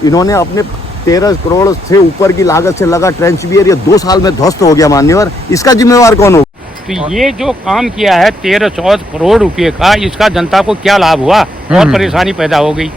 इन्होंने अपने 13 करोड़ से ऊपर की लागत से लगा ट्रेंच बियर, ये 2 साल में ध्वस्त हो गया मान्यवर, इसका जिम्मेवार कौन होगा? तो ये जो काम किया है 13-14 करोड़ रुपए का, इसका जनता को क्या लाभ हुआ और परेशानी पैदा हो गई।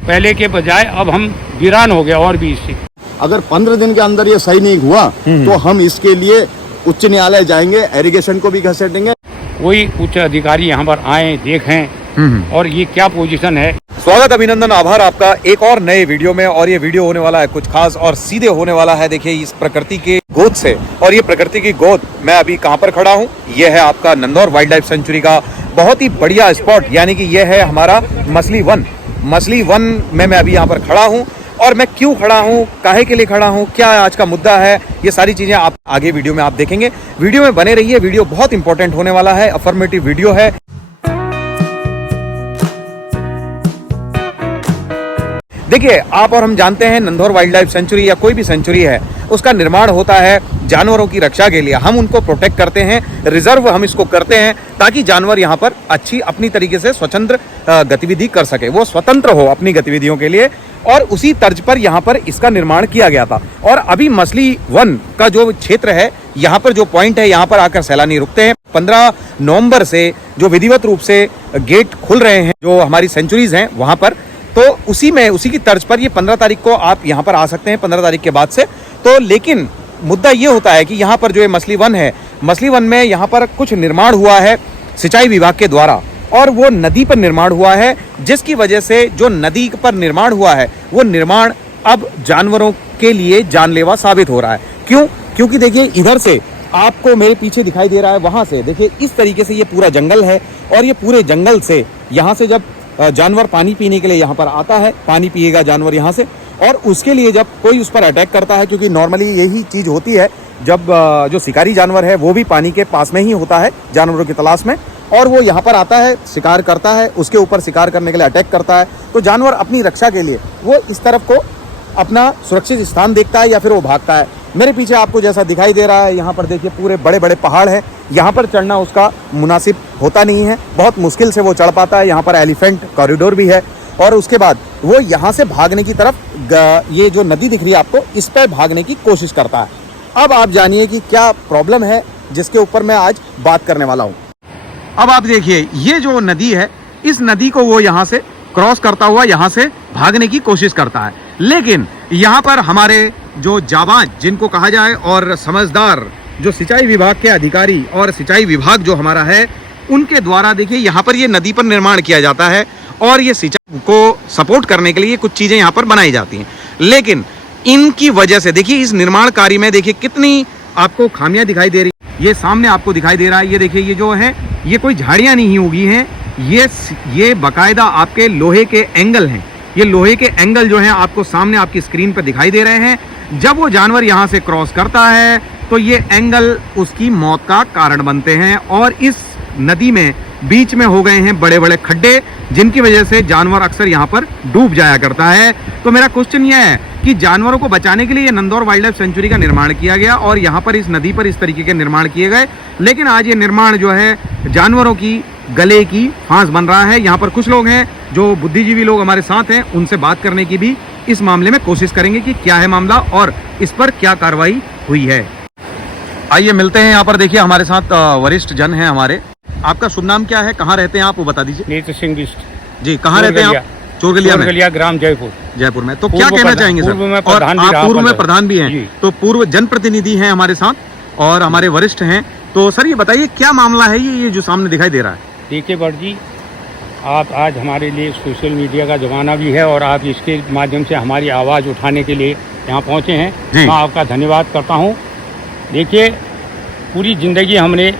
पहले के बजाय अब हम वीरान हो गए और भी इससे। अगर 15 दिन के अंदर ये सही नहीं हुआ तो हम इसके लिए उच्च न्यायालय जाएंगे, एरीगेशन को भी घसीटेंगे। कोई उच्च अधिकारी यहाँ पर आए, देखें और ये क्या पोजीशन है। स्वागत, अभिनंदन, आभार आपका एक और नए वीडियो में। और ये वीडियो होने वाला है कुछ खास और सीधे होने वाला है, देखिए, इस प्रकृति के गोद से। और ये प्रकृति की गोद, मैं अभी कहाँ पर खड़ा हूँ, ये है आपका नंदौर वाइल्ड लाइफ सेंचुरी का बहुत ही बढ़िया स्पॉट, यानी कि ये है हमारा मछली वन। मछली वन में मैं अभी यहाँ पर खड़ा हूँ। और मैं क्यों खड़ा हूँ, काहे के लिए खड़ा हूँ, क्या आज का मुद्दा है, ये सारी चीजें आप आगे वीडियो में आप देखेंगे। वीडियो में बने रहिए, वीडियो बहुत इंपॉर्टेंट होने वाला है, अफर्मेटिव वीडियो है। देखिए, आप और हम जानते हैं नंदौर वाइल्ड लाइफ सेंचुरी या कोई भी सेंचुरी है, उसका निर्माण होता है जानवरों की रक्षा के लिए। हम उनको प्रोटेक्ट करते हैं, रिजर्व हम इसको करते हैं ताकि जानवर यहाँ पर अच्छी अपनी तरीके से स्वतंत्र गतिविधि कर सके, वो स्वतंत्र हो अपनी गतिविधियों के लिए। और उसी तर्ज पर यहाँ पर इसका निर्माण किया गया था। और अभी मछली वन का जो क्षेत्र है, यहाँ पर जो पॉइंट है, यहाँ पर आकर सैलानी रुकते हैं। 15 नवंबर से जो विधिवत रूप से गेट खुल रहे हैं जो हमारी सेंचुरीज हैं वहाँ पर, तो उसी की तर्ज पर ये 15 तारीख को आप यहाँ पर आ सकते हैं, 15 तारीख के बाद से। तो लेकिन मुद्दा ये होता है कि यहाँ पर जो ये मछली वन है, मछली वन में यहाँ पर कुछ निर्माण हुआ है सिंचाई विभाग के द्वारा, और वो नदी पर निर्माण हुआ है, जिसकी वजह से जो नदी पर निर्माण हुआ है वो निर्माण अब जानवरों के लिए जानलेवा साबित हो रहा है। क्यों? क्योंकि देखिए, इधर से आपको मेरे पीछे दिखाई दे रहा है, वहां से देखिए इस तरीके से ये पूरा जंगल है। और ये पूरे जंगल से यहाँ से जब जानवर पानी पीने के लिए यहाँ पर आता है, पानी पिएगा जानवर यहाँ से, और उसके लिए जब कोई उस पर अटैक करता है, क्योंकि नॉर्मली यही चीज होती है, जब जो शिकारी जानवर है वो भी पानी के पास में ही होता है जानवरों की तलाश में, और वो यहाँ पर आता है, शिकार करता है, उसके ऊपर शिकार करने के लिए अटैक करता है, तो जानवर अपनी रक्षा के लिए वो इस तरफ को अपना सुरक्षित स्थान देखता है या फिर वो भागता है। मेरे पीछे आपको जैसा दिखाई दे रहा है, यहाँ पर देखिए पूरे बड़े बड़े पहाड़ हैं, यहाँ पर चढ़ना उसका मुनासिब होता नहीं है, बहुत मुश्किल से वो चढ़ पाता है। यहाँ पर एलिफेंट कॉरिडोर भी है, और उसके बाद वो यहाँ से भागने की तरफ, ये जो नदी दिख रही है आपको, इस पर भागने की कोशिश करता है। अब आप जानिए कि क्या प्रॉब्लम है जिसके ऊपर मैं आज बात करने वाला हूँ। अब आप देखिए, ये जो नदी है, इस नदी को वो यहाँ से क्रॉस करता हुआ यहाँ से भागने की कोशिश करता है। लेकिन यहाँ पर हमारे जो जाबाज जिनको कहा जाए और समझदार जो सिंचाई विभाग के अधिकारी और सिंचाई विभाग जो हमारा है, उनके द्वारा देखिए यहाँ पर ये नदी पर निर्माण किया जाता है, और ये सिंचाई को सपोर्ट करने के लिए कुछ चीजें यहाँ पर बनाई जाती हैं। लेकिन इनकी वजह से देखिए इस निर्माण कार्य में देखिए कितनी आपको खामियां दिखाई दे रही। ये सामने आपको दिखाई दे रहा है, ये देखिए, ये जो है ये कोई झाड़ियां नहीं उगी हैं, ये बाकायदा आपके लोहे के एंगल हैं। ये लोहे के एंगल जो हैं आपको सामने आपकी स्क्रीन पर दिखाई दे रहे हैं। जब वो जानवर यहाँ से क्रॉस करता है तो ये एंगल उसकी मौत का कारण बनते हैं, और इस नदी में बीच में हो गए हैं बड़े बड़े खड्डे, जिनकी वजह से जानवर अक्सर यहाँ पर डूब जाया करता है। तो मेरा क्वेश्चन ये है कि जानवरों को बचाने के लिए ये नंदौर वाइल्ड लाइफ सेंचुरी का निर्माण किया गया, और यहाँ पर इस नदी पर इस तरीके के निर्माण किए गए। लेकिन आज ये निर्माण जो है जानवरों की गले की फांस बन रहा है। यहाँ पर कुछ लोग हैं जो बुद्धिजीवी लोग हमारे साथ हैं, उनसे बात करने की भी इस मामले में कोशिश करेंगे कि क्या है मामला और इस पर क्या कार्रवाई हुई है। आइए मिलते हैं यहाँ पर। देखिए हमारे साथ वरिष्ठ जन हैं हमारे। आपका शुभ नाम क्या है, कहाँ रहते हैं आप, वो बता दीजिए। नेत्र सिंह बिष्ट जी, कहाँ रहते हैं आप? चोरगलिया ग्राम, जयपुर में। तो क्या कहना चाहेंगे सर? और आप पूर्व में प्रधान भी हैं, तो पूर्व जनप्रतिनिधि हैं हमारे साथ और हमारे वरिष्ठ हैं। तो सर ये बताइए क्या मामला है ये जो सामने दिखाई दे रहा है? देखिए भट्ट जी, आप आज हमारे लिए सोशल मीडिया का ज़माना भी है, और आप इसके माध्यम से हमारी आवाज़ उठाने के लिए यहाँ पहुँचे हैं। मैं आपका धन्यवाद करता हूँ। देखिए, पूरी ज़िंदगी हमने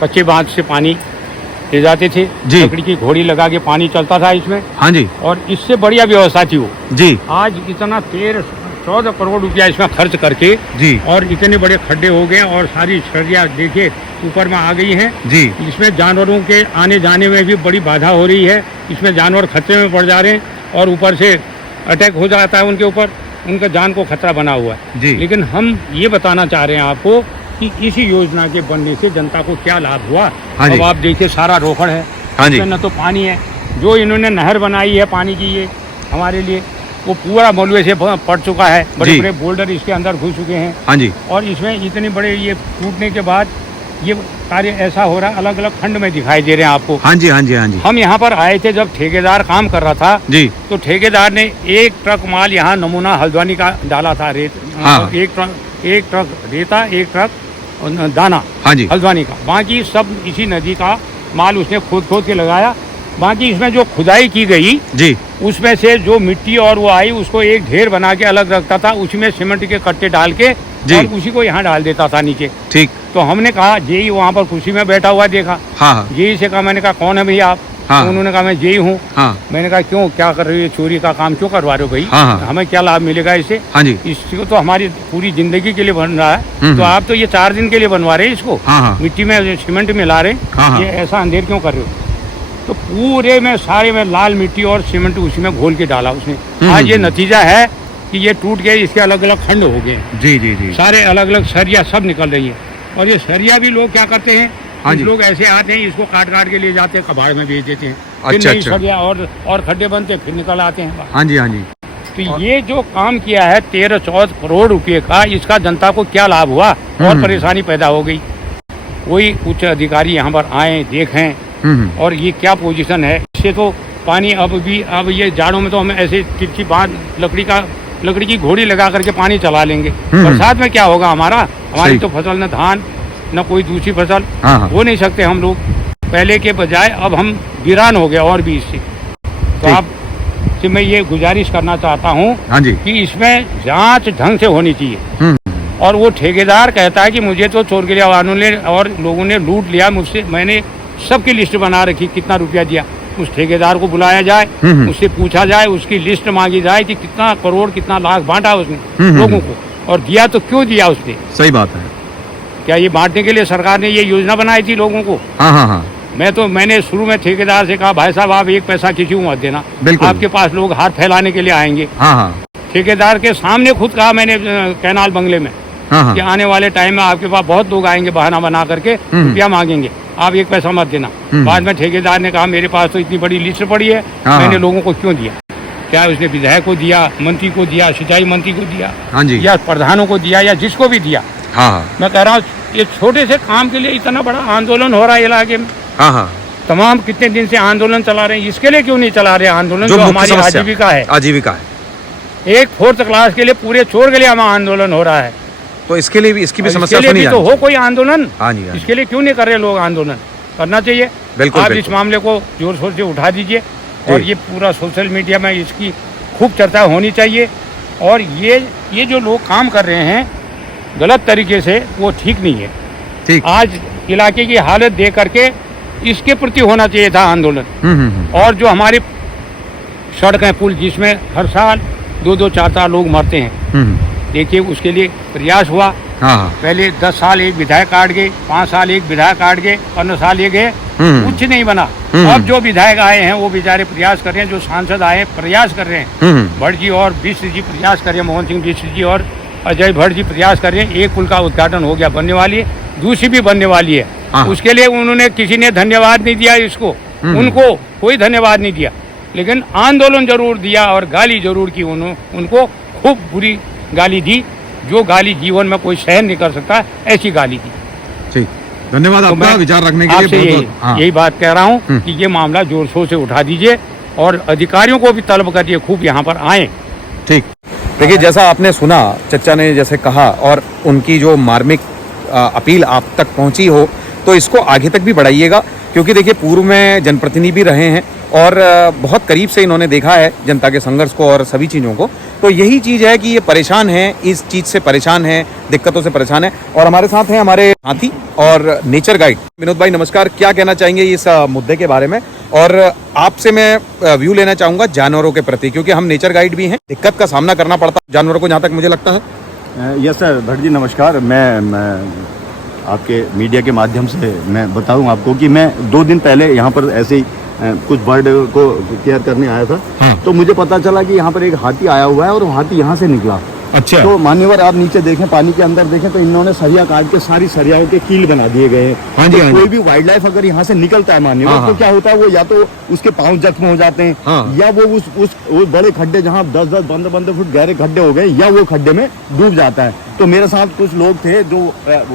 कच्चे बांध से पानी ले जाते थे, लकड़ी की घोड़ी लगा के पानी चलता था इसमें। हाँ जी। और इससे बढ़िया व्यवस्था थी वो जी। आज इतना 13-14 करोड़ रुपया इसमें खर्च करके जी, और इतने बड़े खड्डे हो गए, और सारी सरिया देखिए ऊपर में आ गई हैं जी। इसमें जानवरों के आने जाने में भी बड़ी बाधा हो रही है। इसमें जानवर खतरे में पड़ जा रहे हैं, और ऊपर से अटैक हो जाता है उनके ऊपर, उनका जान को खतरा बना हुआ है जी। लेकिन हम ये बताना चाह रहे हैं आपको कि इस योजना के बनने से जनता को क्या लाभ हुआ। अब आप देखिए, सारा रोकड़ है, न तो पानी है। जो इन्होंने नहर बनाई है पानी की, ये हमारे लिए वो पूरा मलबे से पड़ चुका है, बड़े जी। बड़े बोल्डर इसके अंदर घुस चुके हैं। हाँ जी। और इसमें इतने बड़े ये टूटने के बाद ये कार्य ऐसा हो रहा है, अलग अलग खंड में दिखाई दे रहे हैं आपको। हाँ जी, हाँ जी, हाँ जी। हम यहाँ पर आए थे जब ठेकेदार काम कर रहा था, जी। तो ठेकेदार ने एक ट्रक माल यहाँ नमूना हल्द्वानी का डाला था, रेत। हाँ। एक ट्रक रेता, एक ट्रक दाना, हाँ जी। हल्द्वानी का। बाकी सब इसी नदी का माल उसने खोद के लगाया। बाकी इसमें जो खुदाई की गई जी। उसमें से जो मिट्टी और वो आई उसको एक ढेर बना के अलग रखता था, उसमें सीमेंट के कट्टे डाल के जी। और उसी को यहाँ डाल देता था नीचे। ठीक। तो हमने कहा जेई वहाँ पर कुर्सी में बैठा हुआ देखा। हाँ हाँ। जेई से कहा, मैंने कहा कौन है भैया आप? हाँ। तो उन्होंने कहा मैं जेई हूँ। हाँ। मैंने कहा क्यों, क्या कर रहे हो, चोरी का काम क्यों करवा रहे हो भाई? हाँ, हाँ। हमें क्या लाभ मिलेगा इससे? हाँ जी। इसको तो हमारी पूरी जिंदगी के लिए बन रहा है, हम्म। तो आप तो ये 4 दिन के लिए बनवा रहे हैं इसको। हाँ हाँ। मिट्टी में सीमेंट मिला रहे, हाँ, हाँ। ये ऐसा अंधेर क्यों कर रहे हो? तो पूरे में सारे में लाल मिट्टी और सीमेंट उसी में घोल के डाला उसने। आज ये नतीजा है कि ये टूट गए, इसके अलग अलग खंड हो गए, जी जी जी। सारे अलग अलग सरिया सब निकल रही है। और ये सरिया भी लोग क्या करते हैं, हाँ कुछ जी। लोग ऐसे आते हैं, इसको काट काट के ले जाते हैं, कबाड़ में बेच देते हैं। फिर अच्छा, नई अच्छा। सरिया और खड्डे बनते हैं, फिर निकल आते हैं बाहर। हाँ जी, हाँ जी। तो ये जो काम किया है 13-14 करोड़ रुपए का, इसका जनता को क्या लाभ हुआ और परेशानी पैदा हो गई। कोई उच्च अधिकारी यहाँ पर आए, देखें और ये क्या पोजीशन है। इससे तो पानी अब ये जाड़ों में तो हम ऐसे चिपची बांध लकड़ी की घोड़ी लगा करके पानी चला लेंगे। बरसात में क्या होगा हमारी तो फसल न धान न कोई दूसरी फसल हाँ, हाँ। हो नहीं सकते हम लोग। पहले के बजाय अब हम वीरान हो गए और भी इससे। तो आप से मैं ये गुजारिश करना चाहता हूँ हाँ जी। कि इसमें जांच ढंग से होनी चाहिए। और वो ठेकेदार कहता है कि मुझे तो चोर गिरिया वालों ने और लोगों ने लूट लिया मुझसे, मैंने सबकी लिस्ट बना रखी, कितना रुपया दिया। उस ठेकेदार को बुलाया जाए, उससे पूछा जाए, उसकी लिस्ट मांगी जाए कि कितना करोड़ कितना लाख बांटा उसने लोगों को, और दिया तो क्यों दिया उसने। सही बात है। क्या ये बांटने के लिए सरकार ने ये योजना बनाई थी लोगों को? हाँ हाँ हाँ। मैंने शुरू में ठेकेदार से कहा, भाई साहब आप एक पैसा किसी को मत देना, बिल्कुल। आपके पास लोग हाथ फैलाने के लिए आएंगे। हाँ हाँ। ठेकेदार के सामने खुद कहा मैंने कैनाल बंगले में हाँ हाँ। कि आने वाले टाइम में आपके पास बहुत लोग आएंगे बहाना बना करके रुपया मांगेंगे, आप एक पैसा मत देना। बाद में ठेकेदार ने कहा मेरे पास तो इतनी बड़ी लिस्ट पड़ी है, हाँ, मैंने हाँ। लोगों को क्यों दिया? क्या उसने विधायक को दिया, मंत्री को दिया, सिंचाई मंत्री को दिया, हाँ जी। या प्रधानों को दिया, या जिसको भी दिया? हाँ हाँ। मैं कह रहा हूँ ये छोटे से काम के लिए इतना बड़ा आंदोलन हो रहा है इलाके में। हाँ हाँ। तमाम कितने दिन से आंदोलन चला रहे हैं, इसके लिए क्यों नहीं चला रहे आंदोलन जो मुख्य हमारी समस्या- आजीविका है। आजीविका है। एक 4th क्लास के लिए पूरे चोर के लिए हमारा आंदोलन हो रहा है, तो इसके लिए भी इसकी भी इसके समस्या लिए सुनी भी तो जानी हो कोई आंदोलन। हाँ जी, हाँ जी। इसके लिए क्यों नहीं कर रहे लोग आंदोलन? करना चाहिए। बिल्कुल, आप बिल्कुल। इस मामले को जोर शोर से उठा दीजिए और ये पूरा सोशल मीडिया में इसकी खूब चर्चा होनी चाहिए। और ये जो लोग काम कर रहे हैं गलत तरीके से, वो ठीक नहीं है। ठीक। आज इलाके की हालत देख करके इसके प्रति होना चाहिए था आंदोलन। और जो हमारी सड़कें पुल जिसमें हर साल 2-2, 4-4 लोग मरते हैं, देखिए उसके लिए प्रयास हुआ। हाँ हाँ। पहले 10 साल एक विधायक काट गए, 5 साल एक विधायक काट गए, 15 साल ये गए, कुछ नहीं बना। अब जो विधायक आए हैं वो बेचारे प्रयास कर रहे हैं, जो सांसद आए प्रयास कर रहे हैं। भट्ट जी और बिष्ट जी प्रयास कर रहे हैं, मोहन सिंह बिष्ट जी और अजय भट्ट जी प्रयास कर रहे हैं। एक पुल का उद्घाटन हो गया, बनने वाली है, दूसरी भी बनने वाली है। हाँ। उसके लिए उन्होंने किसी ने धन्यवाद नहीं दिया इसको, उनको कोई धन्यवाद नहीं दिया, लेकिन आंदोलन जरूर दिया और गाली जरूर की। उनको खूब बुरी गाली दी, जो गाली जीवन में कोई सहन नहीं कर सकता, ऐसी गाली दी। ठीक, धन्यवाद तो आपका मैं विचार रखने के आपसे लिए। यही बात कह रहा हूँ कि ये मामला जोर शोर से उठा दीजिए और अधिकारियों को भी तलब करिए खूब यहाँ पर आए। ठीक। देखिए, जैसा आपने सुना, चचा ने जैसे कहा और उनकी जो मार्मिक अपील आप तक पहुंची हो, तो इसको आगे तक भी बढ़ाइएगा, क्योंकि देखिए पूर्व में जनप्रतिनिधि भी रहे हैं और बहुत करीब से इन्होंने देखा है जनता के संघर्ष को और सभी चीज़ों को। तो यही चीज़ है कि ये परेशान है, इस चीज़ से परेशान है, दिक्कतों से परेशान है। और हमारे साथ हैं हमारे साथी और नेचर गाइड विनोद भाई। नमस्कार, क्या कहना चाहेंगे इस मुद्दे के बारे में? और आपसे मैं व्यू लेना चाहूँगा जानवरों के प्रति, क्योंकि हम नेचर गाइड भी हैं, दिक्कत का सामना करना पड़ता है जानवरों को, जहाँ तक मुझे लगता है। यस सर, भट्ट जी नमस्कार। मैं आपके मीडिया के माध्यम से मैं बताऊं आपको कि मैं 2 दिन पहले यहाँ पर ऐसे ही कुछ बर्ड को केयर करने आया था। तो मुझे पता चला कि यहाँ पर एक हाथी आया हुआ है और वो हाथी यहाँ से निकला अच्छा। तो मान्यवर आप नीचे देखें, पानी के अंदर देखें तो इन्होंने सरिया काट के सारी सरियाओं के कील बना दिए गए हैं। हाँ जी, तो हाँ जी। कोई भी वाइल्ड लाइफ अगर यहाँ से निकलता है मान्यवर, हाँ, तो हाँ। क्या होता है, वो या तो उसके पाँव जख्म हो जाते हैं, हाँ। या वो वो बड़े खड्डे जहाँ 10-10 15 फुट गहरे खड्डे हो गए, या वो खड्डे में डूब जाता है। तो मेरे साथ कुछ लोग थे जो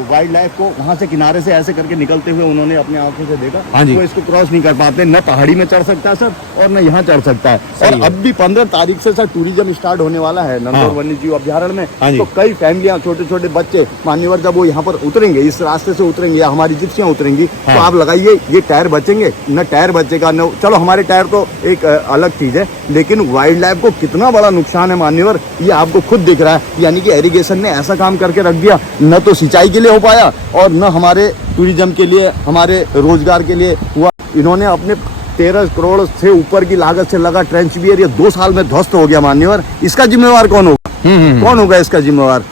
वाइल्ड लाइफ को वहां से किनारे से ऐसे करके निकलते हुए उन्होंने अपने आंखों से देखा। हाँ जी। वो इसको क्रॉस नहीं कर पाते, न पहाड़ी में चढ़ सकता है सर और न यहाँ चढ़ सकता है। और है। अब भी 15 तारीख से सर टूरिज्म स्टार्ट होने वाला है नंदौर हाँ। वन्य जीव अभ्यारण्य में। हाँ जी। तो कई फैमिलियां, छोटे छोटे बच्चे मान्यवर जब वो यहाँ पर उतरेंगे, इस रास्ते से उतरेंगे या हमारी जिप्सियां उतरेंगी, हाँ। तो आप लगाइए ये टायर बचेंगे न टायर बचेगा न, चलो हमारे टायर तो एक अलग चीज है, लेकिन वाइल्ड लाइफ को कितना बड़ा नुकसान है मान्यवर, ये आपको खुद दिख रहा है। यानी कि एरीगेशन ने ऐसा काम करके रख दिया, न तो सिंचाई के लिए हो पाया और न हमारे टूरिज्म के लिए, हमारे रोजगार के लिए हुआ। इन्होंने अपने 13 करोड़ से ऊपर की लागत से लगा ट्रेंच बियर ये 2 साल में ध्वस्त हो गया मान्यवर। इसका जिम्मेवार कौन होगा? कौन होगा इसका जिम्मेवार?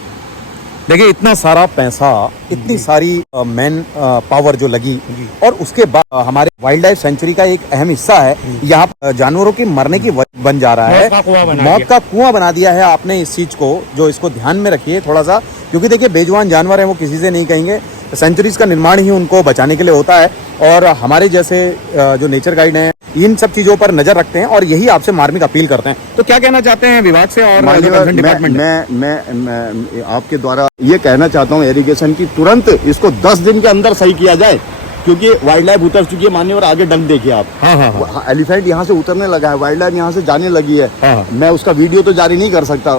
देखिए इतना सारा पैसा, इतनी सारी मैन पावर जो लगी, और उसके बाद हमारे वाइल्ड लाइफ सेंचुरी का एक अहम हिस्सा है यहाँ पर जानवरों के मरने की वजह बन जा रहा है। मौत का कुआं बना दिया है आपने इस चीज को, जो इसको ध्यान में रखिए थोड़ा सा, क्योंकि देखिए बेजुबान जानवर है, वो किसी से नहीं कहेंगे। सेंचुरीज का निर्माण ही उनको बचाने के लिए होता है, और हमारे जैसे जो नेचर गाइड हैं इन सब चीजों पर नजर रखते हैं, और यही आपसे मार्मिक अपील करते हैं। तो क्या कहना चाहते हैं विभाग से और डिपार्टमेंट? मैं आपके द्वारा ये कहना चाहता हूँ एरीगेशन की तुरंत इसको 10 दिन के अंदर सही किया जाए, क्योंकि वाइल्ड लाइफ उतर चुकी है मान्यवर। आगे डंक देखिए आप, हाँ। एलिफेंट यहाँ से उतरने लगा है, वाइल्ड लाइफ यहाँ से जाने लगी है। हाँ। मैं उसका वीडियो तो जारी नहीं कर सकता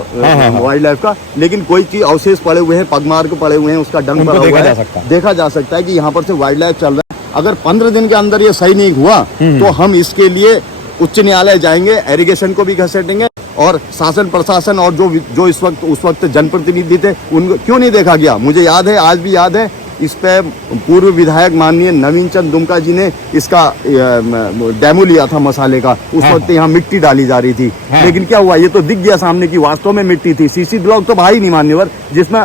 वाइल्ड लाइफ का, लेकिन कोई चीज अवशेष पड़े हुए हैं, पगमार्क पड़े हुए हैं, उसका डंक पड़ा हुआ है, देखा जा सकता है कि यहाँ पर से वाइल्ड लाइफ चल रहा है। अगर 15 दिन के अंदर ये सही नहीं हुआ तो हम इसके लिए उच्च न्यायालय जाएंगे, एरीगेशन को भी घसीटेंगे, और शासन प्रशासन और जो उस वक्त जनप्रतिनिधि थे उनको क्यों नहीं देखा गया। मुझे याद है, आज भी याद है, इस पे पूर्व विधायक माननीय नवीन चंद दुमका जी ने इसका डेमो लिया था मसाले का। उस वक्त यहाँ मिट्टी डाली जा रही थी, लेकिन क्या हुआ, ये तो दिख गया सामने की वास्तव में मिट्टी थी। सीसी ब्लॉक तो भाई नहीं मान्यवर, जिसमें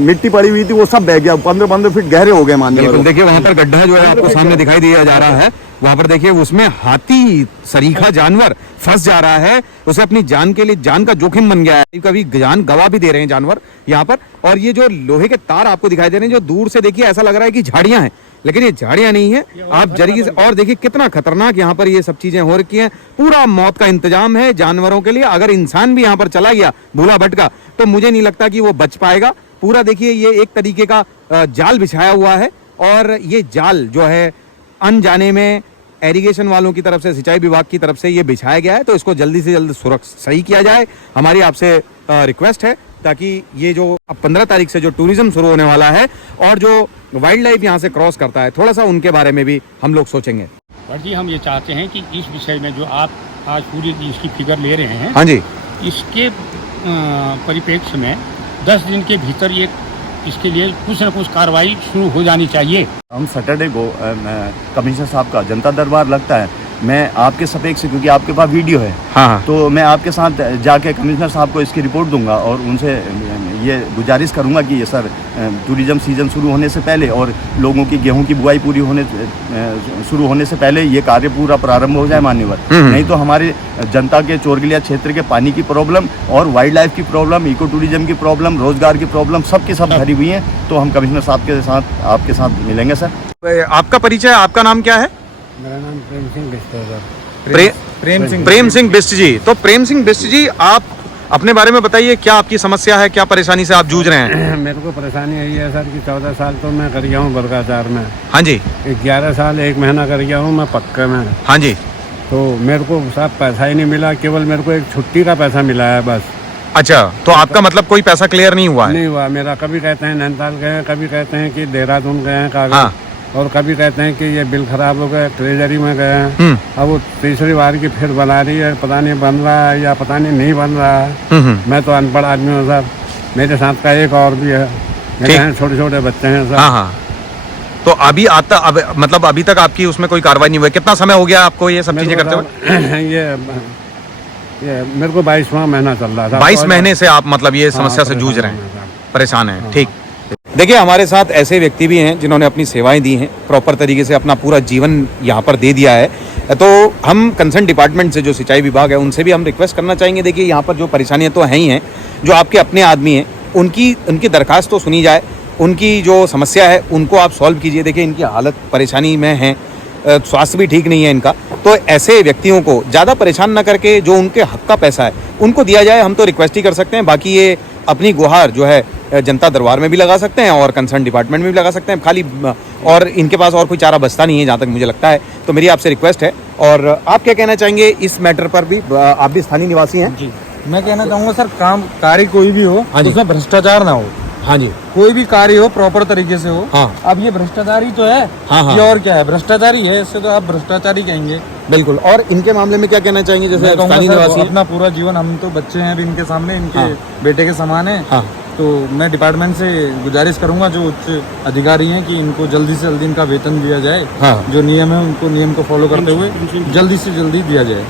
मिट्टी पड़ी हुई थी वो सब बह गया, 15 फीट गहरे हो गए मान्यवर। देखिए वहाँ पर गड्ढा जो है आपको सामने दिखाई दिया जा रहा है, वहाँ पर देखिए उसमें हाथी सरीखा जानवर फंस जा रहा है, उसे अपनी जान के लिए जान का जोखिम बन गया है, कभी जान गवा भी दे रहे हैं जानवर यहाँ पर। और ये जो लोहे के तार आपको दिखाई दे रहे हैं, जो दूर से देखिए ऐसा लग रहा है कि झाड़ियां हैं, लेकिन ये झाड़ियां नहीं है, आप जरिए से और देखिए कितना खतरनाक यहाँ पर ये सब चीजें हो रखी हैं। पूरा मौत का इंतजाम है जानवरों के लिए। अगर इंसान भी यहाँ पर चला गया भूला भटका तो मुझे नहीं लगता कि वो बच पाएगा। पूरा देखिए ये एक तरीके का जाल बिछाया हुआ है, और ये जाल जो है अनजाने में एरीगेशन वालों की तरफ से, सिंचाई विभाग की तरफ से ये बिछाया गया है। तो इसको जल्दी से जल्द सही किया जाए, हमारी आपसे रिक्वेस्ट है, ताकि ये जो अब 15 तारीख से जो टूरिज्म शुरू होने वाला है और जो वाइल्ड लाइफ यहाँ से क्रॉस करता है, थोड़ा सा उनके बारे में भी हम लोग सोचेंगे। और जी हम ये चाहते हैं कि इस विषय में जो आप आज पूरी इसकी फिगर ले रहे हैं, हाँ जी, इसके परिप्रेक्ष्य में 10 दिन के भीतर ये इसके लिए कुछ न कुछ कार्रवाई शुरू हो जानी चाहिए। हम सैटरडे को कमिश्नर साहब का जनता दरबार लगता है, मैं आपके सपेक्ष से, क्योंकि आपके पास वीडियो है, हाँ, तो मैं आपके साथ जाके कमिश्नर साहब को इसकी रिपोर्ट दूंगा और उनसे ये गुजारिश करूंगा कि ये सर टूरिज्म सीजन शुरू होने से पहले और लोगों की गेहूं की बुआई पूरी शुरू होने से पहले ये कार्य पूरा प्रारंभ हो जाए मान्यवर। नहीं तो हमारे जनता के चोरगिलिया क्षेत्र के पानी की प्रॉब्लम और वाइल्ड लाइफ की प्रॉब्लम, इको टूरिज्म की प्रॉब्लम, रोजगार की प्रॉब्लम सबकी सब भरी हुई है। तो हम कमिश्नर साहब के साथ आपके साथ मिलेंगे सर। आपका परिचय, आपका नाम क्या है? मेरा नाम प्रेम सिंह बिष्ट है सर। प्रेम सिंह बिष्ट जी। तो प्रेम सिंह बिष्ट जी, आप अपने बारे में बताइए, क्या आपकी समस्या है, क्या परेशानी से आप जूझ रहे हैं? मेरे को परेशानी यही है सर कि 14 साल तो मैं कर गया हूँ बरगाचार में। हाँ जी। 11 साल 1 महीना कर गया हूँ मैं पक्के में। हाँ जी। तो मेरे को साहब पैसा ही नहीं मिला, केवल मेरे को एक छुट्टी का पैसा मिला है बस। अच्छा, तो आपका मतलब कोई पैसा क्लियर नहीं हुआ है? नहीं हुआ मेरा। कभी कहते हैं नैनीताल गए हैं, कभी कहते हैं कि देहरादून गए हैं कागज, हाँ। और कभी कहते हैं कि ये बिल खराब हो गए, ट्रेजरी में गए हैं। अब वो तीसरी बार की फिर बना रही है, पता नहीं बन रहा है या पता नहीं बन रहा है। मैं तो अनपढ़ आदमी हूँ सर, मेरे साथ का एक और भी है, मेरे छोटे छोटे बच्चे हैं सर। हाँ हाँ। तो अभी मतलब अभी तक आपकी उसमें कोई कार्रवाई नहीं हुई? कितना समय हो गया आपको ये सब चीजें करते हुए? ये मेरे को 22वां महीना चल रहा था। 22 महीने से आप मतलब ये समस्या से जूझ रहे हैं, परेशान हैं। ठीक। देखिए हमारे साथ ऐसे व्यक्ति भी हैं जिन्होंने अपनी सेवाएं दी हैं, प्रॉपर तरीके से अपना पूरा जीवन यहाँ पर दे दिया है। तो हम कंसर्न डिपार्टमेंट से, जो सिंचाई विभाग है, उनसे भी हम रिक्वेस्ट करना चाहेंगे। देखिए यहाँ पर जो परेशानियाँ तो हैं ही हैं, जो आपके अपने आदमी हैं उनकी दरखास्त तो सुनी जाए, उनकी जो समस्या है उनको आप सॉल्व कीजिए। देखिए इनकी हालत परेशानी में है, स्वास्थ्य भी ठीक नहीं है इनका, तो ऐसे व्यक्तियों को ज़्यादा परेशान ना करके जो उनके हक का पैसा है उनको दिया जाए। हम तो रिक्वेस्ट ही कर सकते हैं, बाकी ये अपनी गुहार जो है जनता दरबार में भी लगा सकते हैं और कंसर्न डिपार्टमेंट में भी लगा सकते हैं खाली, और इनके पास और कोई चारा बचता नहीं है जहाँ तक मुझे लगता है। तो मेरी आपसे रिक्वेस्ट है। और आप क्या कहना चाहेंगे इस मैटर पर भी? आप भी स्थानीय निवासी हैं। जी, मैं कहना चाहूँगा सर, कार्य कोई भी हो उसमें भ्रष्टाचार ना हो। हाँ जी, कोई भी कार्य हो प्रॉपर तरीके से हो। हाँ। अब ये भ्रष्टाचारी तो है। हाँ। ये और क्या है, भ्रष्टाचारी है, इससे तो आप भ्रष्टाचारी कहेंगे। बिल्कुल। और इनके मामले में क्या कहना चाहेंगे? जैसे मैं कहूँगा स्थानीय सर, निवासी अपना पूरा जीवन, हम तो बच्चे हैं अभी इनके सामने, इनके हाँ। बेटे के समान है। हाँ। तो मैं डिपार्टमेंट से गुजारिश करूंगा जो उच्च अधिकारी हैं कि इनको जल्दी से जल्दी इनका वेतन दिया जाए। हाँ। जो नियम है उनको नियम को फॉलो करते हुए जल्दी से जल्दी दिया जाए।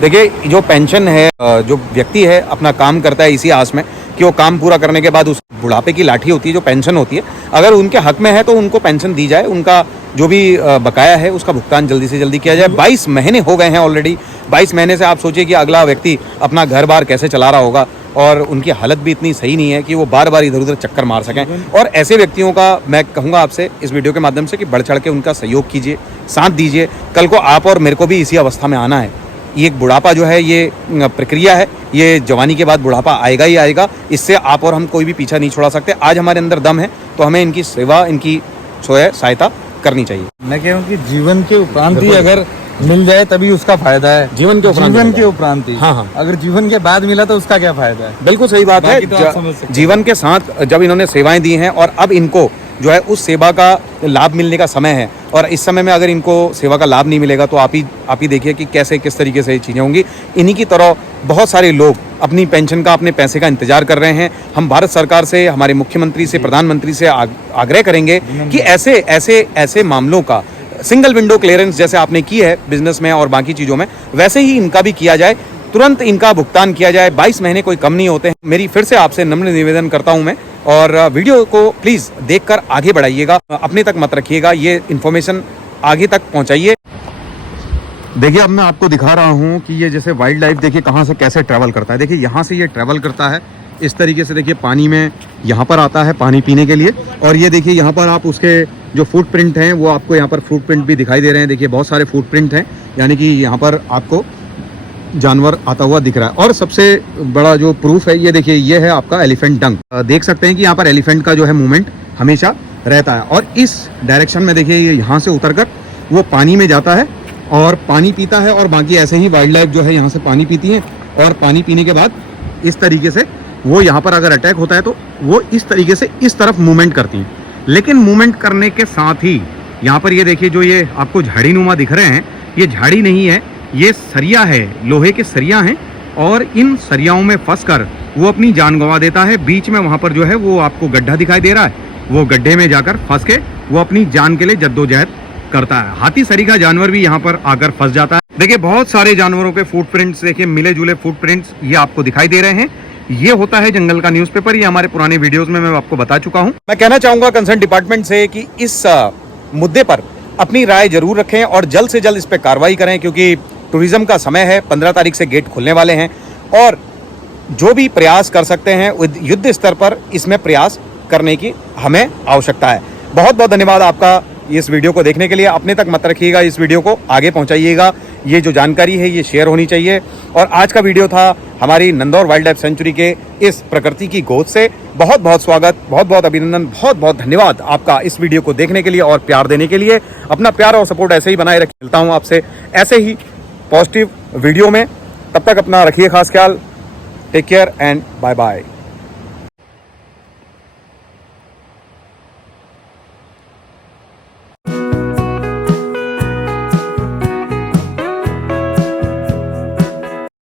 देखिए जो पेंशन है, जो व्यक्ति है अपना काम करता है इसी आस में कि वो काम पूरा करने के बाद उस बुढ़ापे की लाठी होती है जो पेंशन होती है, अगर उनके हक में है तो उनको पेंशन दी जाए। उनका जो भी बकाया है उसका भुगतान जल्दी से जल्दी किया जाए। 22 महीने हो गए हैं ऑलरेडी। 22 महीने से आप सोचिए कि अगला व्यक्ति अपना घर बार कैसे चला रहा होगा, और उनकी हालत भी इतनी सही नहीं है कि वो बार बार इधर उधर चक्कर मार सकें। और ऐसे व्यक्तियों का मैं कहूँगा आपसे इस वीडियो के माध्यम से कि बढ़ चढ़ के उनका सहयोग कीजिए, साथ दीजिए। कल को आप और मेरे को भी इसी अवस्था में आना है। ये एक बुढ़ापा जो है ये प्रक्रिया है, ये जवानी के बाद बुढ़ापा आएगा ही आएगा। इससे आप और हम कोई भी पीछा नहीं छोड़ा सकते। आज हमारे अंदर दम है तो हमें इनकी सेवा, इनकी सहायता करनी चाहिए। मैं कहूँ कि जीवन के उपरांत ही अगर मिल जाए तभी उसका फायदा है। जीवन के उपरांत ही। हाँ। अगर जीवन के बाद मिला तो उसका क्या फायदा है? बिल्कुल सही बात है। तो आप समझ सकते हैं। जीवन के साथ जब इन्होंने सेवाएं दी हैं और अब इनको जो है उस सेवा का लाभ मिलने का समय है, और इस समय में अगर इनको सेवा का लाभ नहीं मिलेगा तो आप ही देखिए कि कैसे किस तरीके से ये चीज़ें होंगी। इन्हीं की तरह बहुत सारे लोग अपनी पेंशन का, अपने पैसे का इंतजार कर रहे हैं। हम भारत सरकार से, हमारे मुख्यमंत्री से, प्रधानमंत्री से आग्रह करेंगे कि ऐसे मामलों का सिंगल विंडो क्लियरेंस जैसे आपने की है बिजनेस में और बाकी चीज़ों में, वैसे ही इनका भी किया जाए, तुरंत इनका भुगतान किया जाए। 22 महीने कोई कम नहीं होते हैं। मेरी फिर से आपसे नम्र निवेदन करता हूं मैं, और वीडियो को प्लीज़ देखकर आगे बढ़ाइएगा, अपने तक मत रखिएगा, ये इन्फॉर्मेशन आगे तक पहुंचाइए। देखिए अब मैं आपको दिखा रहा हूं कि ये जैसे वाइल्ड लाइफ देखिए कहां से कैसे ट्रैवल करता है। देखिए यहाँ से ये ट्रैवल करता है इस तरीके से। देखिए पानी में यहाँ पर आता है पानी पीने के लिए, और ये देखिए यहाँ पर आप उसके जो फुटप्रिंट हैं वो आपको यहाँ पर फुटप्रिंट भी दिखाई दे रहे हैं। देखिए बहुत सारे फुटप्रिंट हैं, यानी कि यहाँ पर आपको जानवर आता हुआ दिख रहा है। और सबसे बड़ा जो प्रूफ है ये देखिए, ये है आपका एलिफेंट डंक। देख सकते हैं कि यहाँ पर एलिफेंट का जो है मूवमेंट हमेशा रहता है, और इस डायरेक्शन में देखिए ये यहाँ से उतरकर वो पानी में जाता है और पानी पीता है। और बाकी ऐसे ही वाइल्ड लाइफ जो है यहाँ से पानी पीती है, और पानी पीने के बाद इस तरीके से वो यहाँ पर अगर अटैक होता है तो वो इस तरीके से इस तरफ मूवमेंट करती हैं। लेकिन मूवमेंट करने के साथ ही यहाँ पर ये देखिए जो ये आपको झाड़ी नुमा दिख रहे हैं, ये झाड़ी नहीं है, ये सरिया है, लोहे के सरिया हैं, और इन सरियाओं में फंसकर वो अपनी जान गंवा देता है। बीच में वहाँ पर जो है वो आपको गड्ढा दिखाई दे रहा है, वो गड्ढे में जाकर फंस के वो अपनी जान के लिए जद्दोजहद करता है। हाथी सरीखा जानवर भी यहाँ पर आकर फंस जाता है। देखिए बहुत सारे जानवरों के फुटप्रिंट्स, देखिए मिले जुले फुटप्रिंट्स ये आपको दिखाई दे रहे हैं। ये होता है जंगल का न्यूज़पेपर। ये हमारे पुराने वीडियोस में मैं आपको बता चुका हूं। मैं कहना चाहूंगा कंसर्न डिपार्टमेंट से कि इस मुद्दे पर अपनी राय जरूर रखें और जल्द से जल्द इस पर कार्रवाई करें, क्योंकि टूरिज्म का समय है, 15 तारीख से गेट खुलने वाले हैं, और जो भी प्रयास कर सकते हैं युद्ध स्तर पर इसमें प्रयास करने की हमें आवश्यकता है। बहुत बहुत धन्यवाद आपका इस वीडियो को देखने के लिए। अपने तक मत रखिएगा, इस वीडियो को आगे पहुंचाइएगा। ये जो जानकारी है ये शेयर होनी चाहिए। और आज का वीडियो था हमारी नंदौर वाइल्ड लाइफ सेंचुरी के इस प्रकृति की गोद से। बहुत बहुत स्वागत, बहुत बहुत अभिनंदन, बहुत बहुत धन्यवाद आपका इस वीडियो को देखने के लिए और प्यार देने के लिए। अपना प्यार और सपोर्ट ऐसे ही बनाए रखें। मिलता हूँ आपसे ऐसे ही पॉजिटिव वीडियो में। तब तक अपना रखिए खास ख्याल। Take care and bye bye.